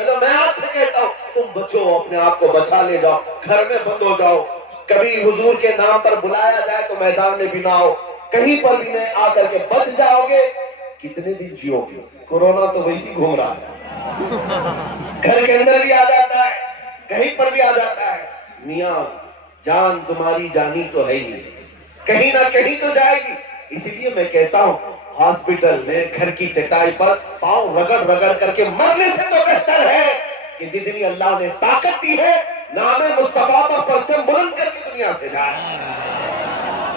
چلو میں آپ سے کہتا ہوں تم بچو، اپنے آپ کو بچا لے جاؤ، گھر میں بند ہو جاؤ، کبھی حضور کے نام پر بلایا جائے تو میدان میں بھی نہ آؤ، کہیں پر بھی نہیں آ کر کے بچ جاؤ گے، کتنے دن جیو گے؟ کورونا تو ویسی گھوم رہا ہے، گھر کے اندر بھی آ جاتا ہے، کہیں پر بھی آ جاتا ہے۔ میاں جان تمہاری جانی تو ہے ہی، کہیں نہ کہیں تو جائے گی۔ اسی لیے میں کہتا ہوں ہاسپٹل میں گھر کی چٹائی پر پاؤں رگڑ رگڑ کر کے مرنے سے تو بہتر ہے کہ جتنی اللہ نے طاقت دی ہے نام مصطفیٰ پر پرچم بلند کر کے دنیا سے جائے۔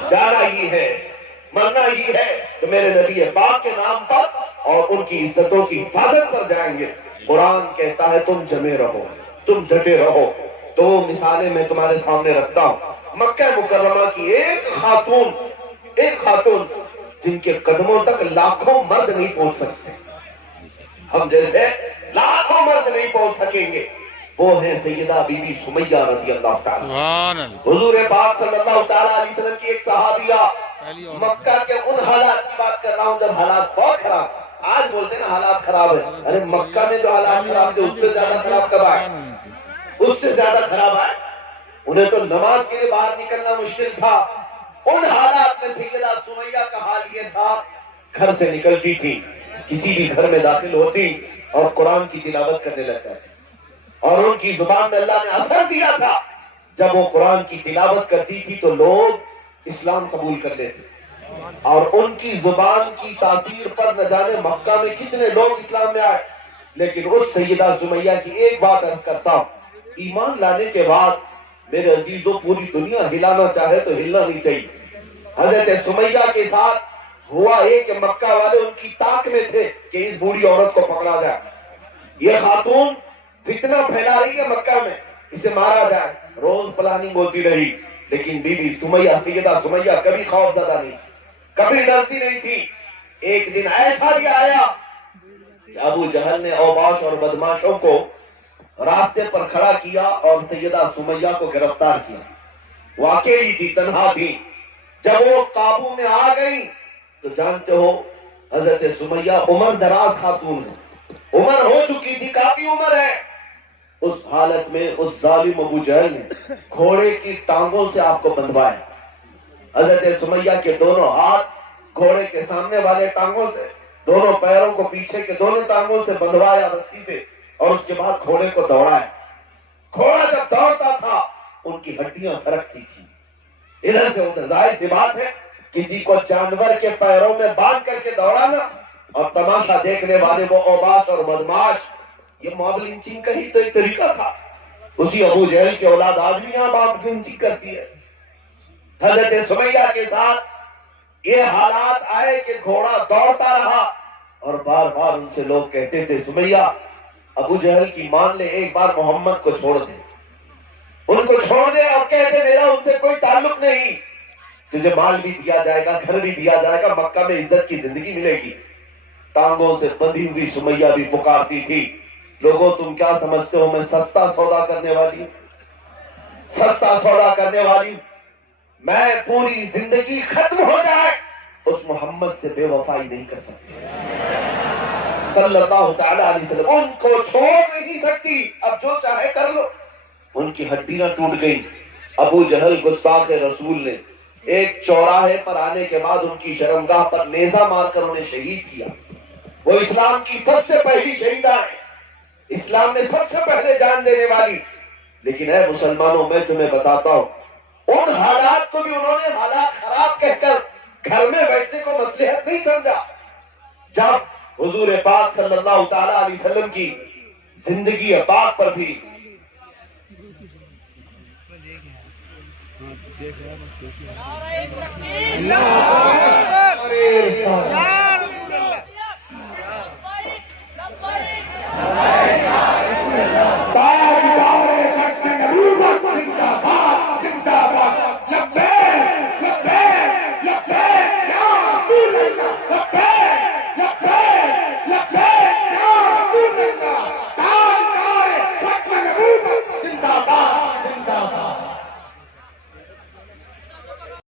جانا ہی ہے، مرنا ہی ہے تو میرے نبی پاک کے نام پر اور ان کی عزتوں کی حفاظت پر جائیں گے۔ قرآن کہتا ہے تم جمے رہو، تم ڈٹے رہو۔ دو مثالیں میں تمہارے سامنے رکھتا ہوں۔ مکہ مکرمہ کی ایک خاتون جن کے قدموں تک لاکھوں مرد نہیں پہنچ سکتے، ہم جیسے لاکھوں مرد نہیں پہنچ سکیں گے، وہ ہے سیدہ بی بی سمیہ رضی اللہ تعالیٰ۔ حضور پاک صلی اللہ تعالیٰ علیہ وسلم کی ایک صحابیہ، مکہ کے ان حالات کی بات کر رہا ہوں جب حالات بہت خراب۔ آج بولتے ہیں نا حالات خراب ہے، ارے مکہ میں جو حالات خراب تھے اس سے زیادہ خراب کب آئے؟ اس سے زیادہ خراب آئے۔ انہیں تو نماز کے لیے باہر نکلنا مشکل تھا، ان حالات میں سیدہ سمیہ کا حال یہ تھا، گھر سے نکلتی تھی، کسی بھی گھر میں داخل ہوتی اور قرآن کی تلاوت کرنے لگتا تھا، اور ان کی زبان میں اللہ نے اثر دیا تھا، جب وہ قرآن کی تلاوت کرتی تھی تو لوگ اسلام قبول کر لیتے، اور ان کی زبان کی تاثیر پر نہ جانے مکہ میں کتنے لوگ اسلام میں آئے۔ لیکن اس سیدہ سمیہ کی ایک بات عرض کرتا ہوں، ایمان لانے کے بعد میرے عزیزوں پوری دنیا ہلانا چاہے تو ہلنا نہیں چاہیے۔ حضرت سمیہ کے ساتھ ہوا ایک کہ مکہ والے ان کی طاق میں تھے کہ اس بوڑھی عورت کو پکڑا جائے، یہ خاتون فتنہ پھیلا رہی ہے مکہ میں، اسے مارا جائے، روز پلاننگ ہوتی رہی، لیکن بی بی سمیہ سیدہ سمیہ کبھی خوف زدہ نہیں تھی، کبھی ڈرتی نہیں تھی۔ ایک دن ایسا بھی آیا کہ ابو جہل نے اوباش اور بدماشوں کو راستے پر کھڑا کیا اور سیدہ سمیہ کو گرفتار کیا۔ وہ اکیلی تھی، تنہا تھی۔ جب وہ قابو میں آ گئی تو جانتے ہو حضرت سمیہ عمر دراز خاتون ہے، عمر ہو چکی تھی، کافی عمر ہے۔ اس حالت میں اس ظالم ابو جہل نے گھوڑے کی ٹانگوں سے آپ کو بندھوایا، حضرت سمیہ کے دونوں ہاتھ گھوڑے کے سامنے والے ٹانگوں سے، دونوں پیروں کو پیچھے کے دونوں ٹانگوں سے بندھوایا رسی سے، اور اس کے بعد گھوڑے کو دوڑایا۔ گھوڑا جب دوڑتا تھا ان کی ہڈیاں سرکتی تھی ادھر سے ادھر۔ ظاہر سی بات ہے کسی کو جانور کے پیروں میں باندھ کر کے دوڑانا اور تماشا دیکھنے والے وہ اوباش اور بدماش، یہ موب لنچنگ کا ہی تو ایک طریقہ تھا۔ اسی ابو جہل کی اولاد آج بھی یہاں موب لنچنگ کرتی ہے۔ حضرت سمیہ کے ساتھ یہ حالات آئے کہ گھوڑا دوڑتا رہا، اور بار بار ان سے لوگ کہتے تھے سمیہ ابو جہل کی مان لے، ایک بار محمد کو چھوڑ دے، ان کو چھوڑ دے، اور کہہ دے میرا ان سے کوئی تعلق نہیں، تجھے مال بھی دیا جائے گا، گھر بھی دیا جائے گا، مکہ میں عزت کی زندگی ملے گی۔ ٹانگوں سے بندھی ہوئی سمیہ بھی پکارتی تھی، لوگوں تم کیا سمجھتے ہو میں سستا سودا کرنے والی ہوں؟ سستا سودا کرنے والی ہوں؟ میں پوری زندگی ختم ہو جائے اس محمد سے بے وفائی نہیں کر سکتی صلی اللہ تعالیٰ علیہ وسلم، ان کو چھوڑ نہیں سکتی، اب جو چاہے کر لو۔ ان کی ہڈیاں ٹوٹ گئی۔ ابو جہل گستاخ رسول نے ایک چوراہے پر آنے کے بعد ان کی شرمگاہ پر نیزہ مار کر انہیں شہید کیا۔ وہ اسلام کی سب سے پہلی شہیدہ ہے، اسلام میں سب سے پہلے جان دینے والی۔ لیکن اے مسلمانوں میں تمہیں بتاتا ہوں ان حالات کو بھی انہوں نے حالات خراب کہہ کر گھر میں بیٹھنے کو مصلحت نہیں سمجھا۔ جب حضور پاک صلی اللہ تعالیٰ علیہ وسلم کی زندگی پاک پر بھی